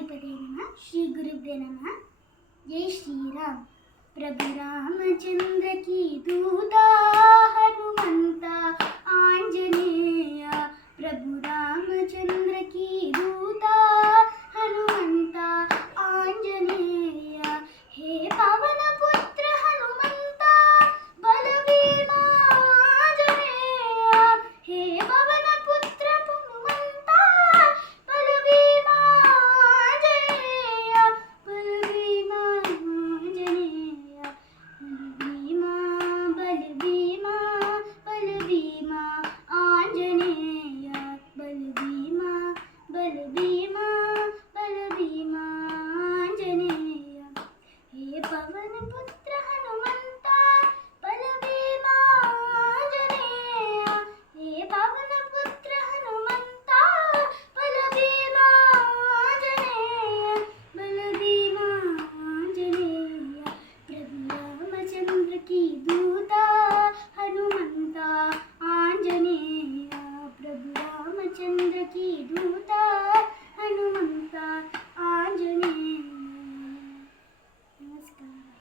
गणाधिपते नमः श्री गुरुभ्यो नमः। जय श्री राम। प्रभु रामचंद्र की दूता हनुमंता आंजनेय, प्रभु रामचंद्र